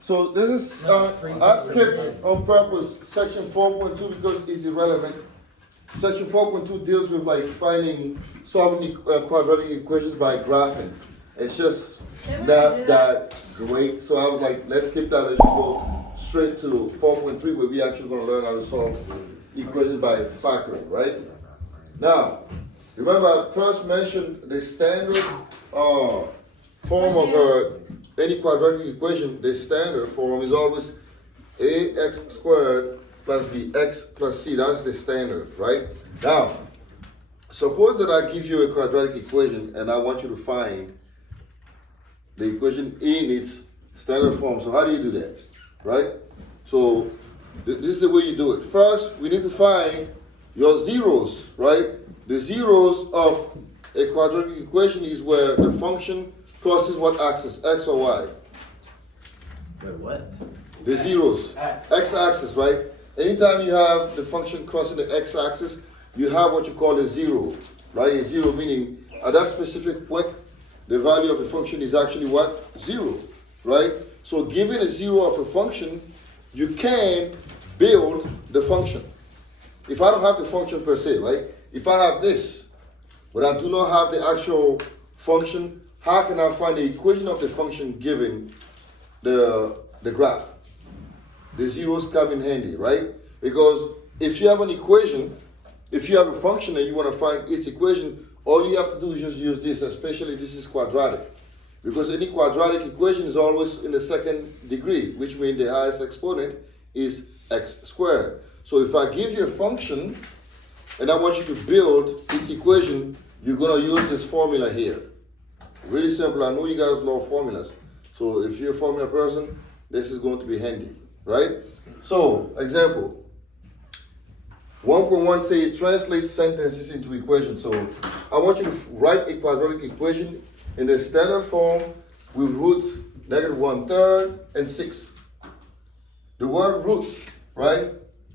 So this is, I skipped on purpose section 4.2 because it's irrelevant. Section 4.2 deals with like solving quadratic equations by graphing. It's just not that great. So I was like, let's skip that. Let's go straight to 4.3 where we actually going to learn how to solve equations by factoring, right? Now, remember I first mentioned the standard form of any quadratic equation. The standard form is always ax squared plus bx plus c. That's the standard, right? Now, suppose that I give you a quadratic equation and I want you to find the equation in its standard form. So how do you do that, right? So this is the way you do it. First, we need to find your zeros, right? The zeros of a quadratic equation is where the function crosses what axis, x or y? Wait, what? The zeros, x-axis, right? Anytime you have the function crossing the x-axis, you have what you call a zero, right? A zero meaning at that specific point, the value of the function is actually what? Zero, right? So given a zero of a function, you can build the function. If I don't have the function per se, right? If I have this, but I do not have the actual function, how can I find the equation of the function given the graph? The zeros come in handy, right? Because if you have an equation, if you have a function and you want to find its equation, all you have to do is just use this, especially this is quadratic. Because any quadratic equation is always in the second degree, which means the highest exponent is x squared. So if I give you a function and I want you to build its equation, you're going to use this formula here. Really simple. I know you guys love formulas. So if you're a formula person, this is going to be handy, right? So, example. 1.1 says translate sentences into equations. So I want you to write a quadratic equation in the standard form with roots -1/3 and 6. The word roots, right?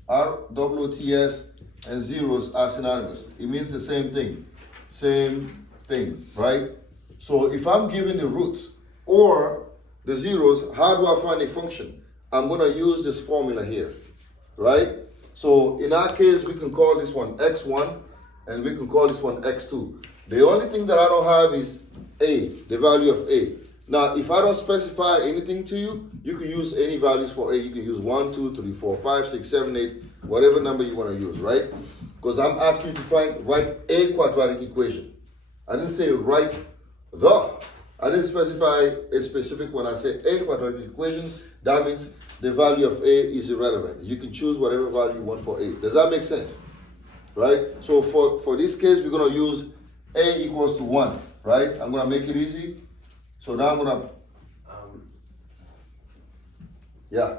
R-O-T-S and zeros are synonymous. It means the same thing. Same thing, right? So if I'm given the roots or the zeros, how do I find a function? I'm going to use this formula here, right? So in our case, we can call this one x1 and we can call this one x2. The only thing that I don't have is a, the value of a. Now, if I don't specify anything to you, you can use any values for a. You can use 1, 2, 3, 4, 5, 6, 7, 8, whatever number you want to use, right? Because I'm asking you to write a quadratic equation. I didn't say write the. I didn't specify a specific when I say a quadratic equation. That means the value of a is irrelevant. You can choose whatever value you want for a. Does that make sense? Right? So for this case, we're going to use a equals to 1, right? I'm going to make it easy. So now I'm going to, yeah.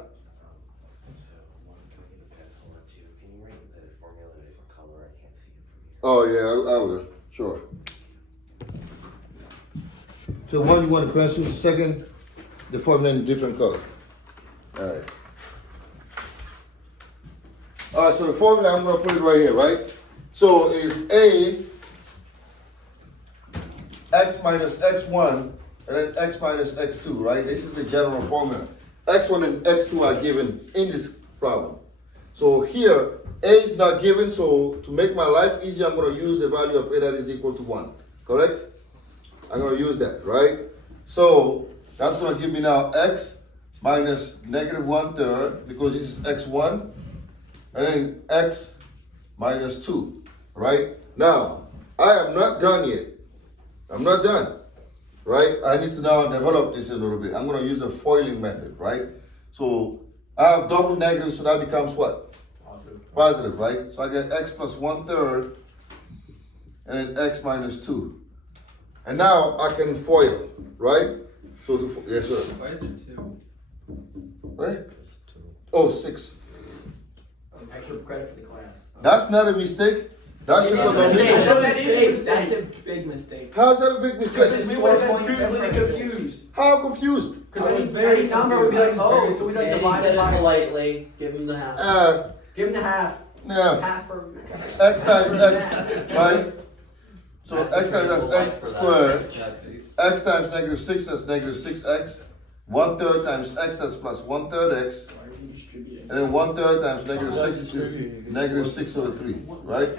Oh yeah, I will, sure. So one, you want the pencil, second, the formula in a different color. All right. All right, so the formula, I'm going to put it right here, right? So it's a x minus x1 and then x minus x2, right? This is the general formula. x1 and x2 are given in this problem. So here, a is not given, so to make my life easier, I'm going to use the value of a that is equal to 1, correct? I'm going to use that, right? So that's going to give me now x minus -1/3, because this is x1, and then x minus 2, right? Now, I am not done yet. I'm not done, right? I need to now develop this a little bit. I'm going to use the foiling method, right? So I have double negative, so that becomes what? Positive, right? So I get x plus 1/3 and then x minus 2. And now I can FOIL, right? So, yes, sir. Why is it 2? Right? Oh, 6. Extra credit for the class. That's not a mistake. That's just a mistake. That's a big mistake. How's that a big mistake? We would have been completely confused. How confused? Because any number would be like, oh, so we like divide it by. Politely, give him the half. Give him the half. Yeah. Half for. X times x, right? So x times that's x squared. X times -6, that's -6x. 1/3 times x, that's plus 1/3 x. And then 1/3 times negative 6 is negative 6 over 3, right?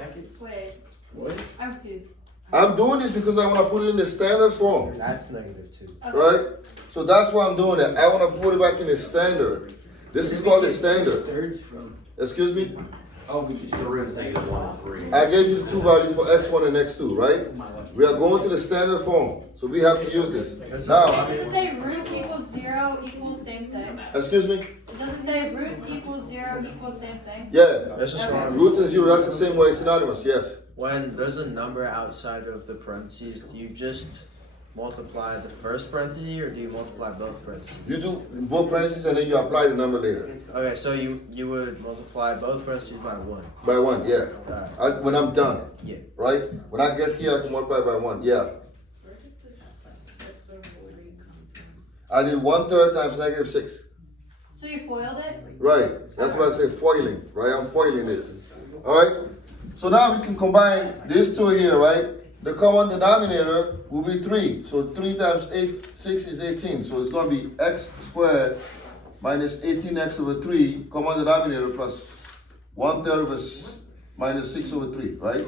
Wait, What? I'm confused. I'm doing this because I want to put it in the standard form, That's -2. Okay. right? So that's why I'm doing it. I want to put it back in the standard. This is called the standard. Thirds from. Excuse me? Oh, we just. The root's -1 and 3. I gave you the two values for x1 and x2, right? We are going to the standard form, so we have to use this. Now, Does it say root equals 0 equals same thing? excuse me? Does it say roots equals 0 equals same thing? Yeah, That's just Okay. wrong. root and zero, that's the same way, synonymous, yes. When there's a number outside of the parentheses, do you just multiply the first parenthesis or do you multiply both parentheses? You do both parentheses and then you apply the number later. Okay, so you would multiply both parentheses by 1. By 1, yeah. When I'm done, Yeah. right? When I get here, I can multiply by 1, yeah. I did 1/3 times negative 6. So you foiled it? Right, that's what I say foiling, right? I'm foiling this. Alright? So now we can combine these two here, right? The common denominator will be 3. So 3 times 6 is 18. So it's going to be x squared minus 18x over 3, common denominator plus 1/3 over minus 6 over 3, right?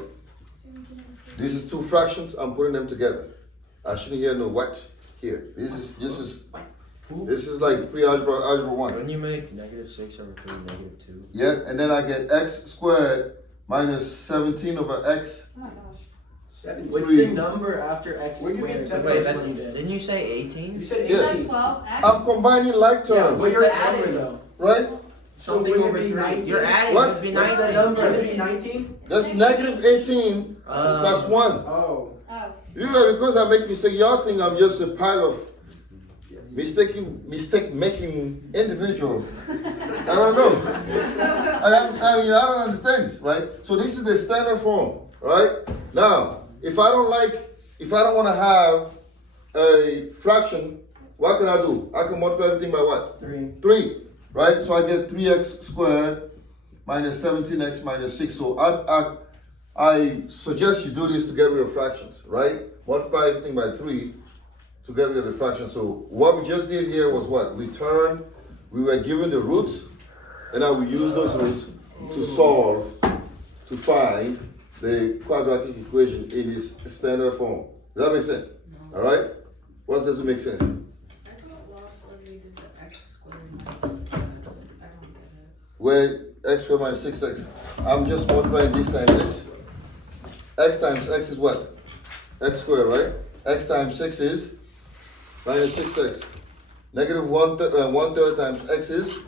This is two fractions, I'm putting them together. I shouldn't hear no what here. This is like pre-algebra, algebra 1. When you make -6 over 3, -2. Yeah, and then I get x squared minus 17 over x. Oh my gosh. What's Three. the number after x Where'd you squared? get seven? Wait, Wait, that's, that's didn't you say 18? You said Yeah. 18. 12x? I'm combining like terms, But you're What's that adding number, though. right? So Something wouldn't over it be 3. 19? You're adding, What? it would be What's the 19. number? Wouldn't it be 19? That's negative 18 plus 1. Oh. Oh. You know, because I make mistake, y'all think I'm just a pile of mistake making individual. I don't know. I mean, I don't understand this, right? So this is the standard form, right? Now, if I don't want to have a fraction, what can I do? I can multiply everything by what? 3. 3, right? So I get 3x squared minus 17x minus 6. So I suggest you do this to get rid of fractions, right? Multiply everything by 3 to get rid of the fraction. So what we just did here was what? We were given the roots, and now we use those roots to find the quadratic equation in its standard form. Does that make sense? All right? What doesn't make sense? I got lost when we did the x squared minus 6x. I don't get it. Where x squared minus 6x. I'm just multiplying this times this. X times x is what? X squared, right? X times 6 is minus 6x. Negative 1/3 times x is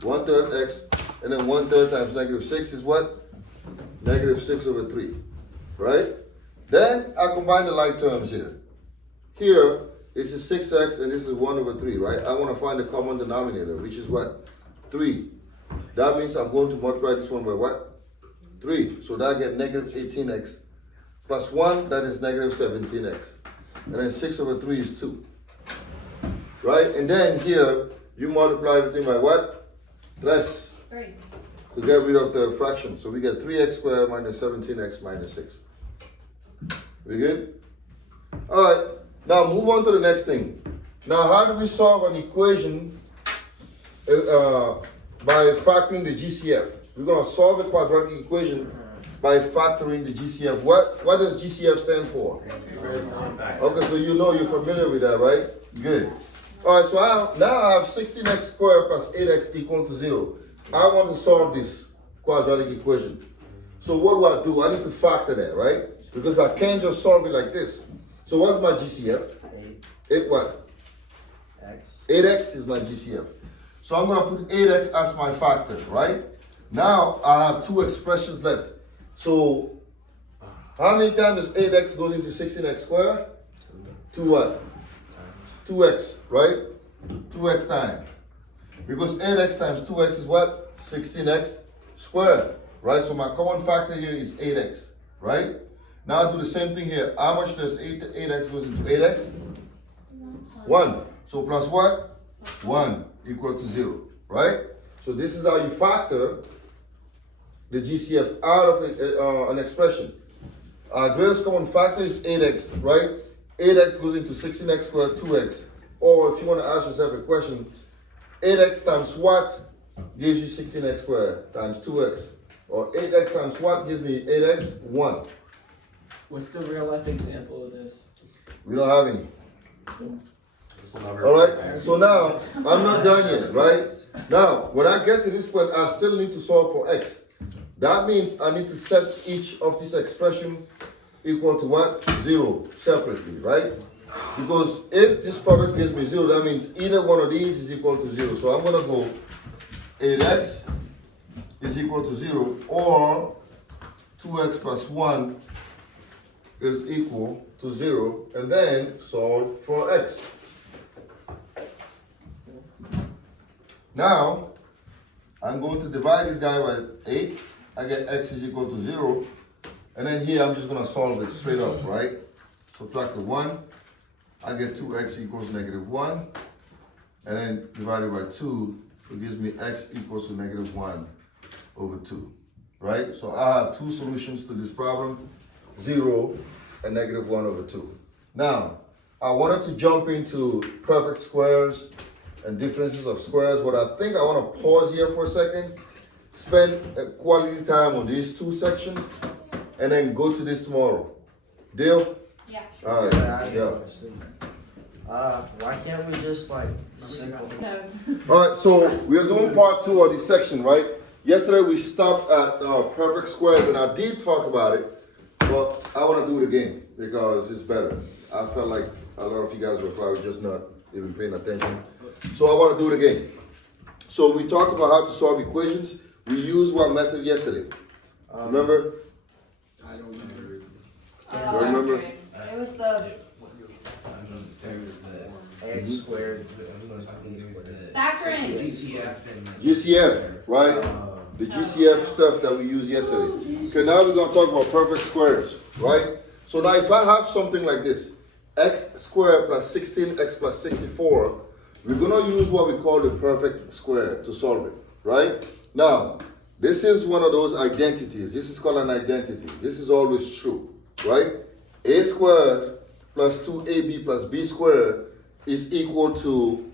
1/3 x. And then 1/3 times negative 6 is what? Negative 6 over 3. Right? Then I combine the like terms here. Here, this is 6x and this is 1 over 3, right? I want to find the common denominator, which is what? 3. That means I'm going to multiply this one by what? 3. So that I get negative 18x plus 1, that is negative 17x. And then 6 over 3 is 2. Right? And then here, you multiply everything by what? 3. 3. To get rid of the fraction. So we get 3x squared minus 17x minus 6. We good? Alright, now move on to the next thing. Now how do we solve an equation by factoring the GCF? We're going to solve a quadratic equation by factoring the GCF. What does GCF stand for? Okay, so you know, you're familiar with that, right? Good. Alright, so now I have 16x squared plus 8x equal to 0. I want to solve this quadratic equation. So what do? I need to factor that, right? Because I can't just solve it like this. So what's my GCF? 8 what? X. 8x is my GCF. So I'm going to put 8x as my factor, right? Now I have two expressions left. So how many times does 8x goes into 16x squared? 2 what? 2x, right? 2x times. Because 8x times 2x is what? 16x squared, right? So my common factor here is 8x, right? Now I do the same thing here. How much does 8x goes into 8x? 1. So plus what? 1 equal to 0, right? So this is how you factor the GCF out of an expression. Our greatest common factor is 8x, right? 8x goes into 16x squared, 2x. Or if you want to ask yourself a question, 8x times what gives you 16x squared times 2x? Or 8x times what gives me 8x? 1. What's the real life example of this? We don't have any. Alright, so now I'm not done yet, right? Now, when I get to this point, I still need to solve for x. That means I need to set each of these expressions equal to what? 0 separately, right? Because if this product gives me 0, that means either one of these is equal to 0. So I'm going to go 8x is equal to 0, or 2x plus 1 is equal to 0, and then solve for x. Now, I'm going to divide this guy by 8. I get x is equal to 0. And then here, I'm just going to solve it straight up, right? Subtract the 1. I get 2x equals negative 1. And then divided by 2, it gives me x equals to negative 1 over 2, right? So I have two solutions to this problem, 0 and negative 1 over 2. Now, I wanted to jump into perfect squares and differences of squares, but I think I want to pause here for a second, spend a quality time on these two sections, and then go to this tomorrow. Deal? Yeah. All right, yeah. Why can't we just like simple? All right, so we're doing part 2 of this section, right? Yesterday we stopped at perfect squares, and I did talk about it, but I want to do it again because it's better. I felt like a lot of you guys were probably just not even paying attention. So I want to do it again. So we talked about how to solve equations. We used one method yesterday. Remember? I don't remember. You remember? It was the X squared plus b squared. factoring. GCF, right? The GCF stuff that we used yesterday. Okay, now we're going to talk about perfect squares, right? So now if I have something like this, x squared plus 16x plus 64, we're going to use what we call the perfect square to solve it, right? Now, this is one of those identities. This is called an identity. This is always true, right? A squared plus 2ab plus b squared is equal to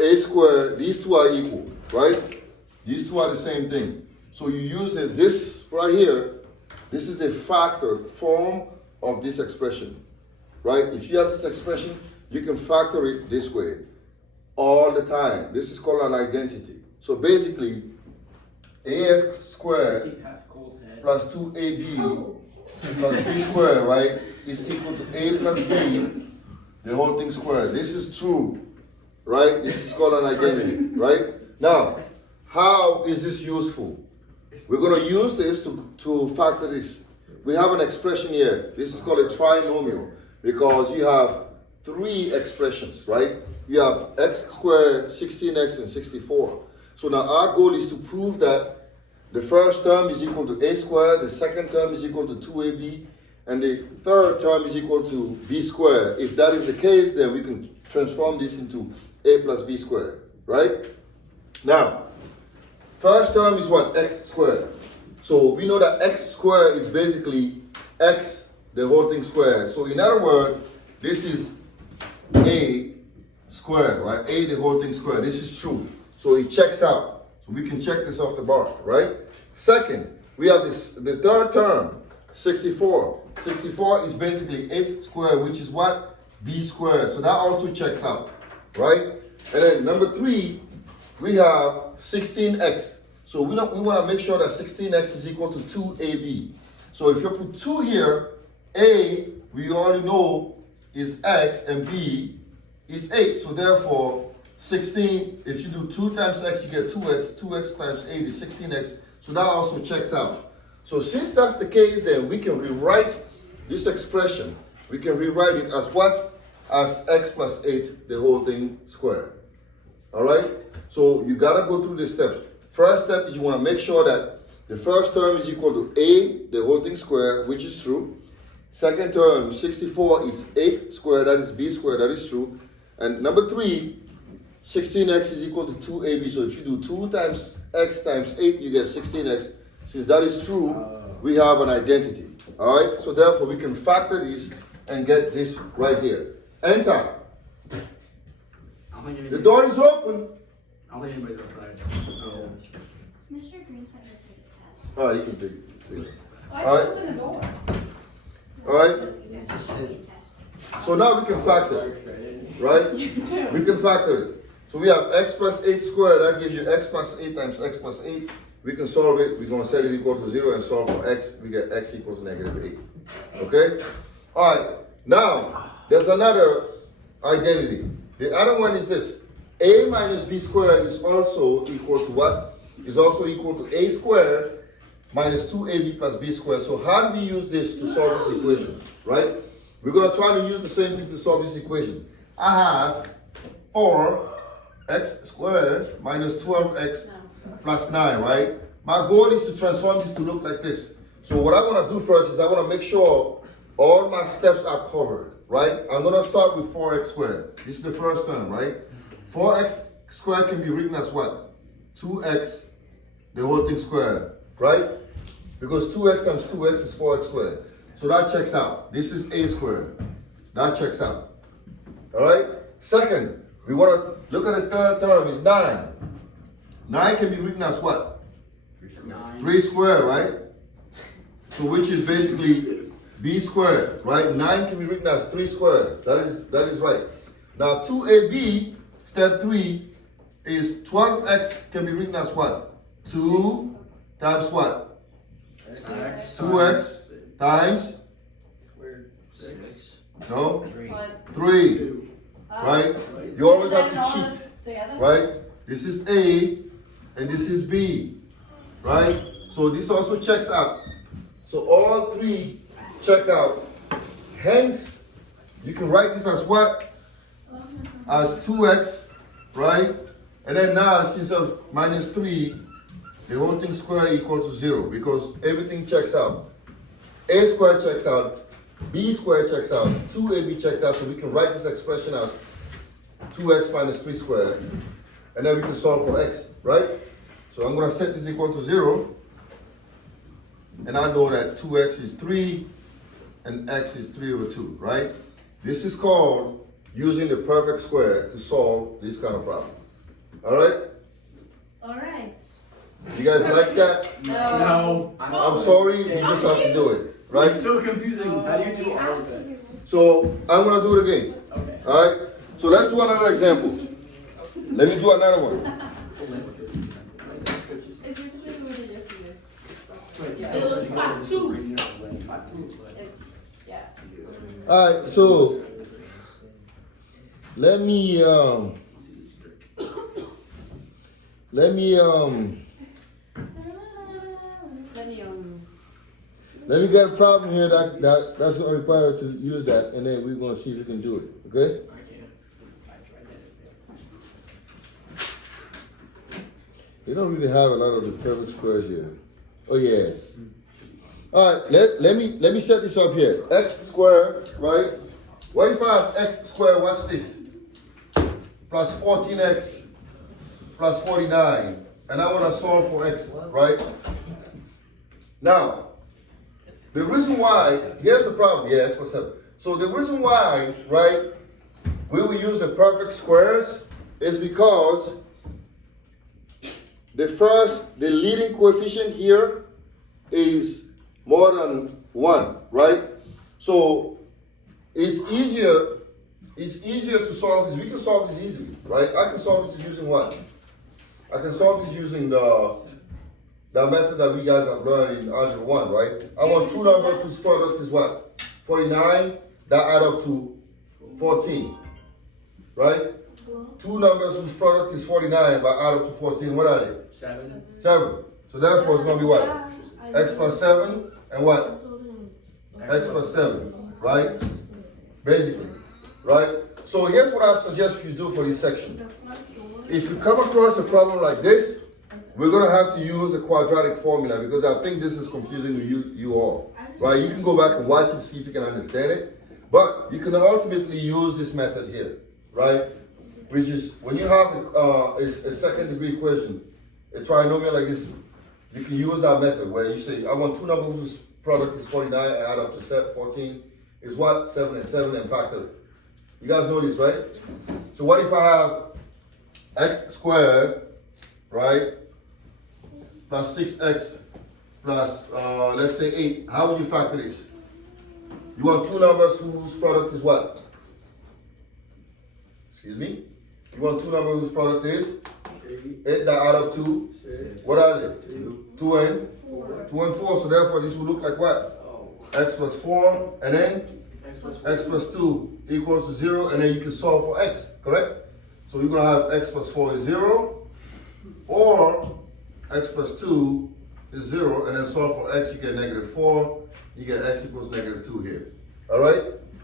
a squared. These two are equal, right? These two are the same thing. So you use it, this right here, this is a factored form of this expression, right? If you have this expression, you can factor it this way all the time. This is called an identity. So basically, ax squared plus 2ab plus b squared, right, is equal to a plus b, the whole thing squared. This is true, right? This is called an identity, right? Now, how is this useful? We're going to use this to factor this. We have an expression here. This is called a trinomial because you have three expressions, right? You have x squared, 16x, and 64. So now our goal is to prove that the first term is equal to a squared, the second term is equal to 2ab, and the third term is equal to b squared. If that is the case, then we can transform this into a plus b squared, right? Now, first term is what? X squared. So we know that x squared is basically x, the whole thing squared. So in other words, this is a squared, right? A, the whole thing squared. This is true. So it checks out. So we can check this off the bar, right? Second, we have this, the third term, 64. 64 is basically 8 squared, which is what? B squared. So that also checks out, right? And then number 3, we have 16x. So we want to make sure that 16x is equal to 2ab. So if you put 2 here, a, we already know is x, and b is 8. So therefore, 16, if you do 2 times x, you get 2x. 2x times 8 is 16x. So that also checks out. So since that's the case, then we can rewrite this expression. We can rewrite it as what? As x plus 8, the whole thing squared. All right? So you got to go through the steps. First step is you want to make sure that the first term is equal to a, the whole thing squared, which is true. Second term, 64 is 8 squared, that is b squared, that is true. And number 3, 16x is equal to 2ab. So if you do 2 times x times 8, you get 16x. Since that is true, we have an identity. All right? So therefore, we can factor this and get this right here. Enter. don't think The anybody's, door is open. I don't think anybody's outside. Oh. Mr. Greenside will take a test. All right, you can take it. Why Alright. open the door? All right. So now we can factor, right? You do. We can factor it. So we have x plus 8 squared. That gives you x plus 8 times x plus 8. We can solve it. We're going to set it equal to 0 and solve for x. We get x equals -8. Okay? All right. Now, there's another identity. The other one is this. A minus b squared is also equal to what? Is also equal to a squared minus 2ab plus b squared. So how do we use this to solve this equation, right? We're going to try to use the same thing to solve this equation. I have 4x squared minus 12x plus 9, right? My goal is to transform this to look like this. So what I want to do first is I want to make sure all my steps are covered, right? I'm going to start with 4x squared. This is the first term, right? 4x squared can be written as what? 2x, the whole thing squared, right? Because 2x times 2x is 4x squared. So that checks out. This is a squared. That checks out. All right? Second, we want to look at the third term. It's 9. 9 can be written as what? 3 squared, right? So which is basically b squared, right? 9 can be written as 3 squared. That is right. Now 2ab, step 3, is 12x can be written as what? 2 times what? 2x times? No? 3, right? You always have to cheat, Together? right? This is A and this is B, right? So this also checks out. So all 3 check out. Hence, you can write this as what? As 2x, right? And then now, since it's minus 3, the whole thing squared equal to 0 because everything checks out. A squared checks out. B squared checks out. 2ab checked out. So we can write this expression as 2x minus 3 squared. And then we can solve for x, right? So I'm going to set this equal to 0. And I know that 2x is 3 and x is 3 over 2, right? This is called using the perfect square to solve this kind of problem. All right? All right. You guys like that? No. I'm sorry, you just have to do it, right? It's so confusing. How do you do all of that? So I'm going to do it again. Okay. All right? So let's do another example. Let me do another one. It's basically what we did yesterday. It was part 2. It's, yeah. All right, so let me Let me, let me get a problem here that's going to require us to use that, and then we're going to see if we can do it. Okay? I can't. They don't really have a lot of the perfect squares here. Oh yeah. All right. Let me set this up here. X squared, right? What if I have x squared? Watch this. Plus 14x plus 49, and I want to solve for x, right? Now, the reason why, here's the problem. Yeah, that's what's up. So the reason why, right, we will use the perfect squares is because the leading coefficient here is more than 1, right? So it's easier to solve this. We can solve this easily, right? I can solve this using what? I can solve this using the method that we guys have learned in Algebra 1, right? I want two numbers whose product is what? 49, that add up to 14, right? Two numbers whose product is 49 but add up to 14, what are they? 7. 7. So therefore it's going to be what? X plus 7 and what? X plus 7, right? Basically, right? So here's what I suggest you do for this section. If you come across a problem like this, we're going to have to use the quadratic formula because I think this is confusing to you all, right? You can go back and watch it, see if you can understand it. But you can ultimately use this method here, right? Which is when you have a second degree equation, a trinomial like this, you can use that method where you say, I want two numbers whose product is 49 and add up to 14 is what? 7 and 7 and factor. You guys know this, right? So what if I have x squared, right, plus 6x plus, let's say 8. How would you factor this? You want two numbers whose product is what? Excuse me? You want two numbers whose product is? 8 that add up to? What are they? 2 and 4. So therefore this will look like what? X plus 4 and then x plus 2 equals to 0, and then you can solve for x, correct? So you're going to have x plus 4 is 0, or x plus 2 is 0, and then solve for x, you get -4, you get x equals -2 here. All right?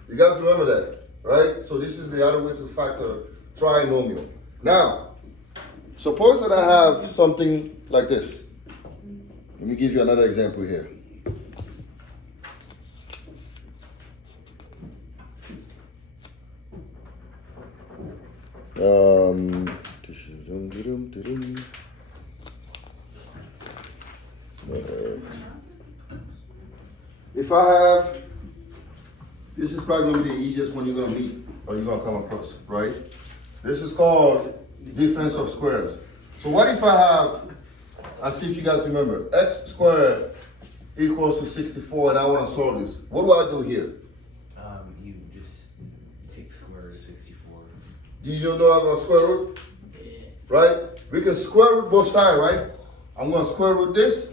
You guys remember that, right? So this is the other way to factor trinomial. Now, suppose that I have something like this. Let me give you another example here. If I have, this is probably going to be the easiest one you're going to meet or you're going to come across, right? This is called difference of squares. So what if I have, I'll see if you guys remember, x squared equals to 64, and I want to solve this. What do I do here? You just take square root of 64. Do you know about square root? Right? We can square root both sides, right? I'm going to square root this.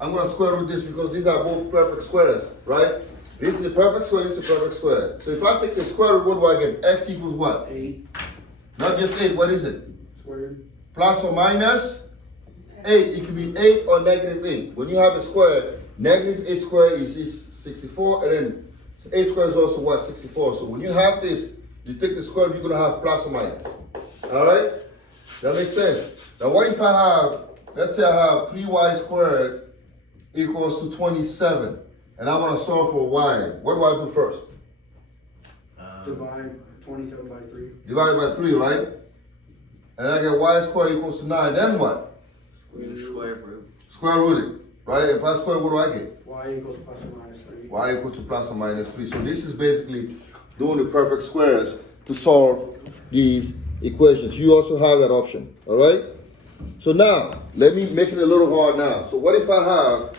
I'm going to square root this because these are both perfect squares, right? This is a perfect square, this is a perfect square. So if I take the square root, what do I get? X equals what? 8 Not just 8, what is it? squared. Plus or minus 8. It can be 8 or -8. When you have a square, -8 squared is 64, and then 8 squared is also what? 64. So when you have this, you take the square, you're going to have plus or minus. All right? That makes sense. Now what if I have, let's say I have 3y squared equals to 27, and I want to solve for y. What do I do first? Divide 27 by 3. Divided by 3, right? And I get y squared equals to 9. Then what? Square root. Square root it, right? If I square, what do I get? Y equals plus or minus 3. Y equals to plus or minus 3. So this is basically doing the perfect squares to solve these equations. You also have that option, all right? So now, let me make it a little hard now. So what if I have,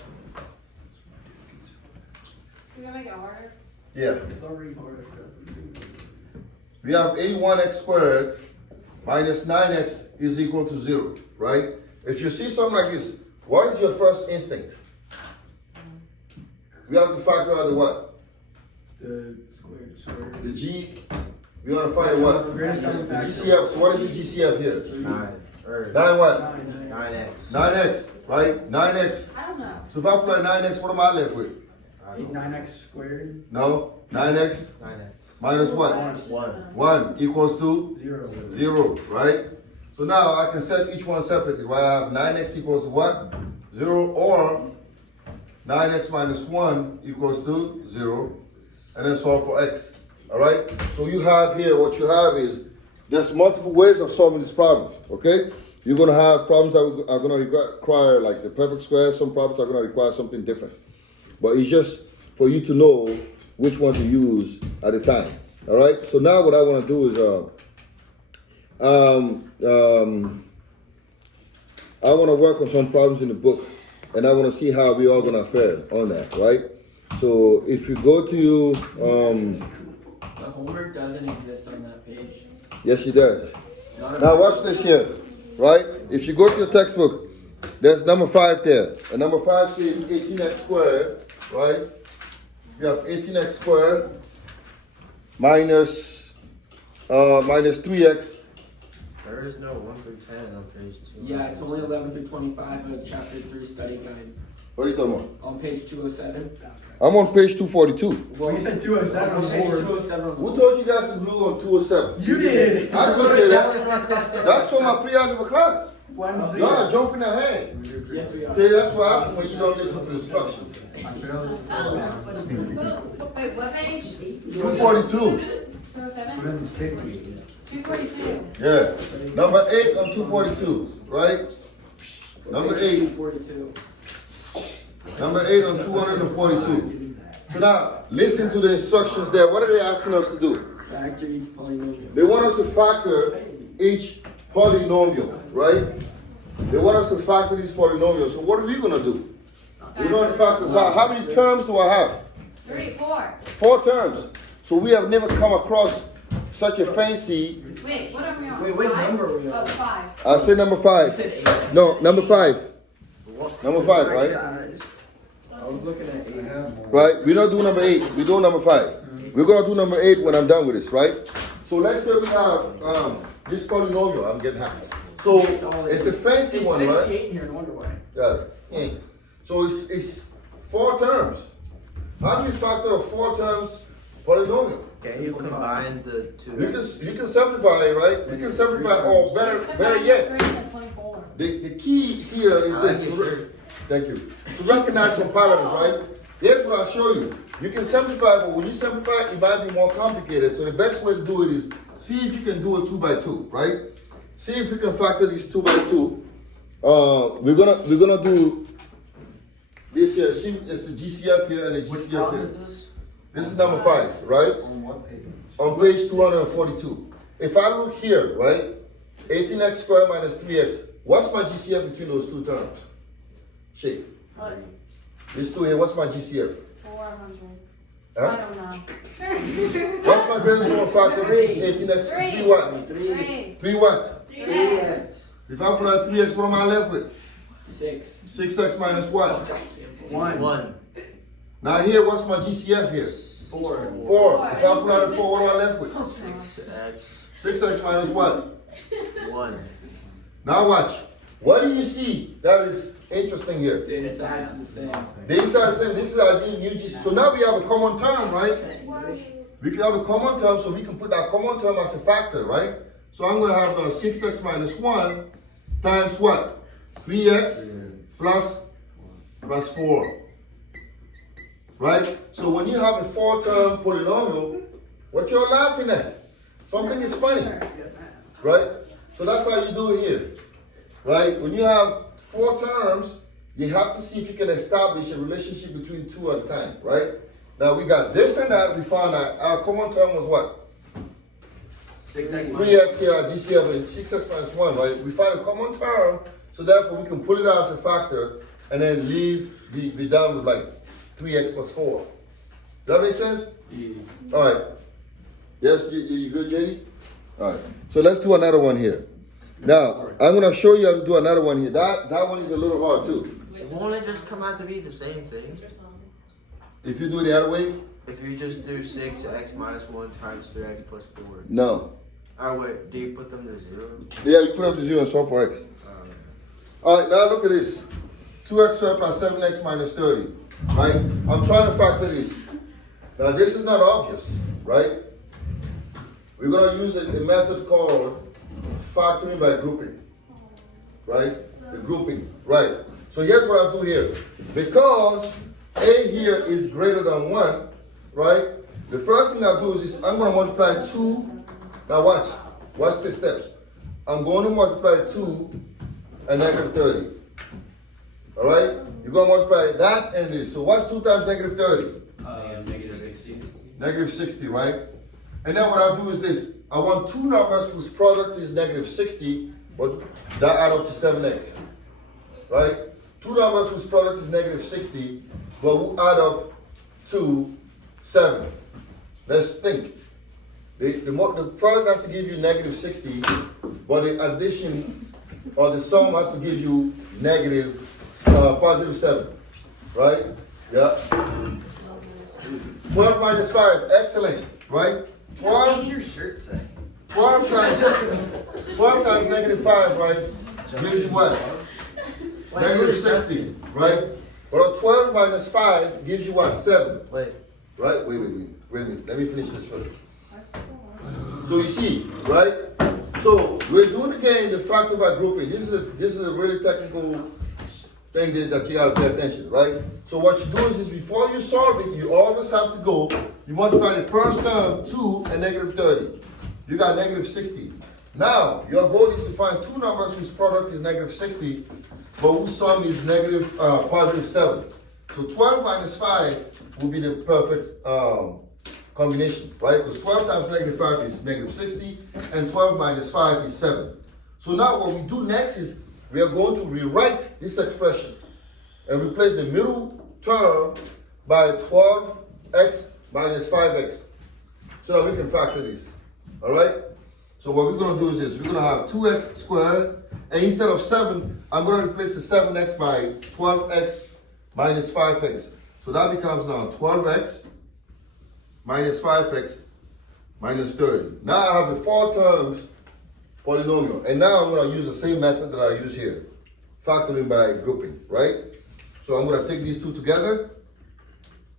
We're gonna make it harder. yeah, It's already hard. we have 81x squared minus 9x is equal to 0, right? If you see something like this, what is your first instinct? We have to factor out the what? The square. The g, we want to find what? The GCF, so what is the GCF here? 9 what? 9x. 9x, right? 9x. I don't know. So if I put 9x, what am I left with? 9x squared. No, 9x 9x. minus what? 1. 1 equals to 0. 0, right? So now I can set each one separately, right? I have 9x equals to what? 0, or 9x minus 1 equals to 0, and then solve for x, all right? So you have here, what you have is, there's multiple ways of solving this problem, okay? You're gonna have problems that are gonna require like the perfect square, some problems are gonna require something different. But it's just for you to know which one to use at a time, all right? So now what I wanna do is, I wanna work on some problems in the book, and I wanna see how we all gonna fare on that, right? So if you go to, The homework doesn't exist on that page. yes it does. Not Now watch this here, right? If you go to your textbook, there's number 5 there. And number 5 says 18x squared, right? You have 18x squared minus 3x. There is no 1 through 10 on page 2. Yeah, it's only 11 through 25 of chapter 3 study guide. What are you talking about? On page 207. I'm on page 242. Well, you said 207 On on page board. 207 on the Who board. told you guys to do on 207? You did. I didn't say that. That's from my pre-algebra class. Why didn't you say Y'all that? are jumping ahead. Yes, we are. See, that's what happens when you don't listen to instructions. Wait, what page? 242. 207? 242. Yeah. Number 8 on 242, right? Number 8. 42. Number 8 on 242. So now, listen to the instructions there. What are they asking us to do? Factor each polynomial. They want us to factor each polynomial, right? They want us to factor these polynomials. So what are we gonna do? We're going to factor this out. How many terms do I have? 3, 4. 4 terms. So we have never come across such a fancy. Wait, what are we on? Wait, what 5? number are we on? Oh, 5. I said number You 5. said 8. No, number 5. Number 5, right? I was looking at 8. Right? We're not doing number 8. We're doing number 5. We're gonna do number 8 when I'm done with this, right? So let's say we have this polynomial. I'm getting happy. So it's a fancy It's one, 68 right? in here, no wonder why. Yeah. So it's 4 terms. How do you factor a 4 terms polynomial? Can you combine the two? You can simplify it, right? You can simplify, or better yet, Greater than 24. the key here is I this. like your shirt. Thank you. To recognize some patterns, right? Here's what I'll show you. You can simplify, but when you simplify, it might be more complicated. So the best way to do it is see if you can do it 2 by 2, right? See if you can factor these 2 by 2. We're gonna do this here. See, it's a GCF here and a GCF here. This is number 5, right? On what page? On page 242. If I look here, right? 18x squared minus 3x. What's my GCF between those 2 terms? Shake. What? These 2 here, what's my GCF? 400. Huh? I don't know. What's my greatest common factor? 18x. 3 what? 3. 3 what? 3x. If I put out 3x, what am I left with? 6. 6x minus what? 1. Now here, what's my GCF here? 4. 4. If I put out a 4, what am I left with? 6x 6x minus what? 1. Now watch. What do you see that is interesting here? The insides is the same. These are the same. This is our GCF. So now we have a common term, right? We can have a common term, so we can put that common term as a factor, right? So I'm going to have now 6x minus 1 times what? 3x plus 4. Right? So when you have a 4-term polynomial, what you're laughing at? Something is funny. Right? So that's how you do it here. Right? When you have 4 terms, you have to see if you can establish a relationship between 2 at a time. Right? Now we got this and that. We found out our common term was what? 6x 3x here, our GCF, and 6x minus 1, right? We find a common term, so therefore we can pull it out as a factor and then be done with like 3x plus 4. Does that make sense? Yeah. All right. Yes, you good, JD? All right. So let's do another one here. Now, I'm going to show you how to do another one here. That one is a little hard too. Won't it just come out to be the same thing? If you do it the other way, If you just do 6x minus 1 times 3x plus 4. no. Oh wait, do you put them to 0? Yeah, you put up to 0 and solve for x. All right, now look at this. 2x squared plus 7x minus 30, right? I'm trying to factor this. Now this is not obvious, right? We're gonna use a method called factoring by grouping, right? The grouping, right? So here's what I'll do here. Because a here is greater than 1, right? The first thing I'll do is I'm gonna multiply 2. Now watch the steps. I'm going to multiply 2 and negative 30. All right? You're going to multiply that and this. So what's 2 times negative 30? Negative 60. Negative 60, right? And then what I'll do is this. I want 2 numbers whose product is negative 60, but that add up to 7x. Right? 2 numbers whose product is negative 60, but will add up to 7. Let's think. The product has to give you negative 60, but the addition or the sum has to give you positive 7, right? Yeah. 12 minus 5, excellent, right? 12 your shirt say? 12 times negative 5, right? Gives you what? Negative 60, right? Well, 12 minus 5 gives you what? 7. Wait. Right? Wait a minute. Let me finish this first. So you see, right? So we're doing again the factor by grouping. This is a really technical thing that you gotta pay attention, right? So what you do is before you solve it, you always have to go, you multiply the first term, 2 and negative 30. You got negative 60. Now, your goal is to find 2 numbers whose product is negative 60, but whose sum is positive 7. So 12 minus 5 will be the perfect combination, right? Because 12 times negative 5 is negative 60, and 12 minus 5 is 7. So now what we do next is we are going to rewrite this expression and replace the middle term by 12x minus 5x so that we can factor this. All right? So what we're going to do is this. We're going to have 2x squared, and instead of 7, I'm going to replace the 7x by 12x minus 5x. So that becomes now 12x minus 5x minus 30. Now I have the 4 terms polynomial. And now I'm going to use the same method that I use here. Factoring by grouping, right? So I'm going to take these two together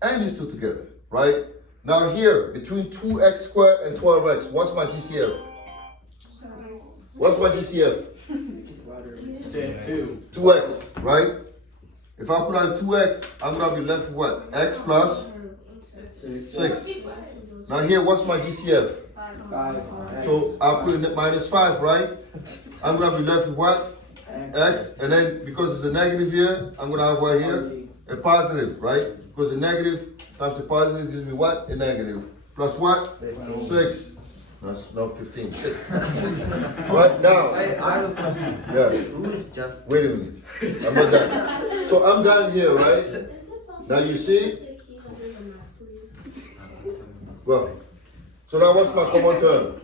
and these two together, right? Now here, between 2x squared and 12x, what's my GCF? What's my GCF? Say 2. 2x, right? If I put out 2x, I'm going to be left with what? X plus 6. Now here, what's my GCF? 5. So I'll put in minus 5, right? I'm going to be left with what? X. And then because it's a negative here, I'm going to have what here? A positive, right? Because a negative times a positive gives me what? A negative. Plus what? 6. That's not 15. 6. Right now. I have a question. Yeah. Who is just? Wait a minute. I'm not done. So I'm down here, right? Now you see? Well, so now what's my common term?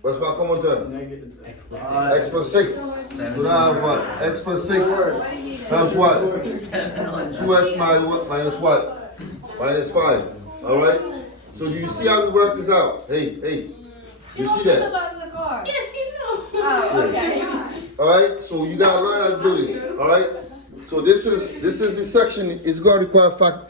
What's my common term? Negative. X plus 6. So now I have what? X plus 6 times what? 2x minus what? Minus 5. Alright? So do you see how we work this out? Hey. You see that? About the car. Yes, you know. Oh, okay. Alright? So you gotta learn how to do this. Alright? So this is the section. It's gonna require factor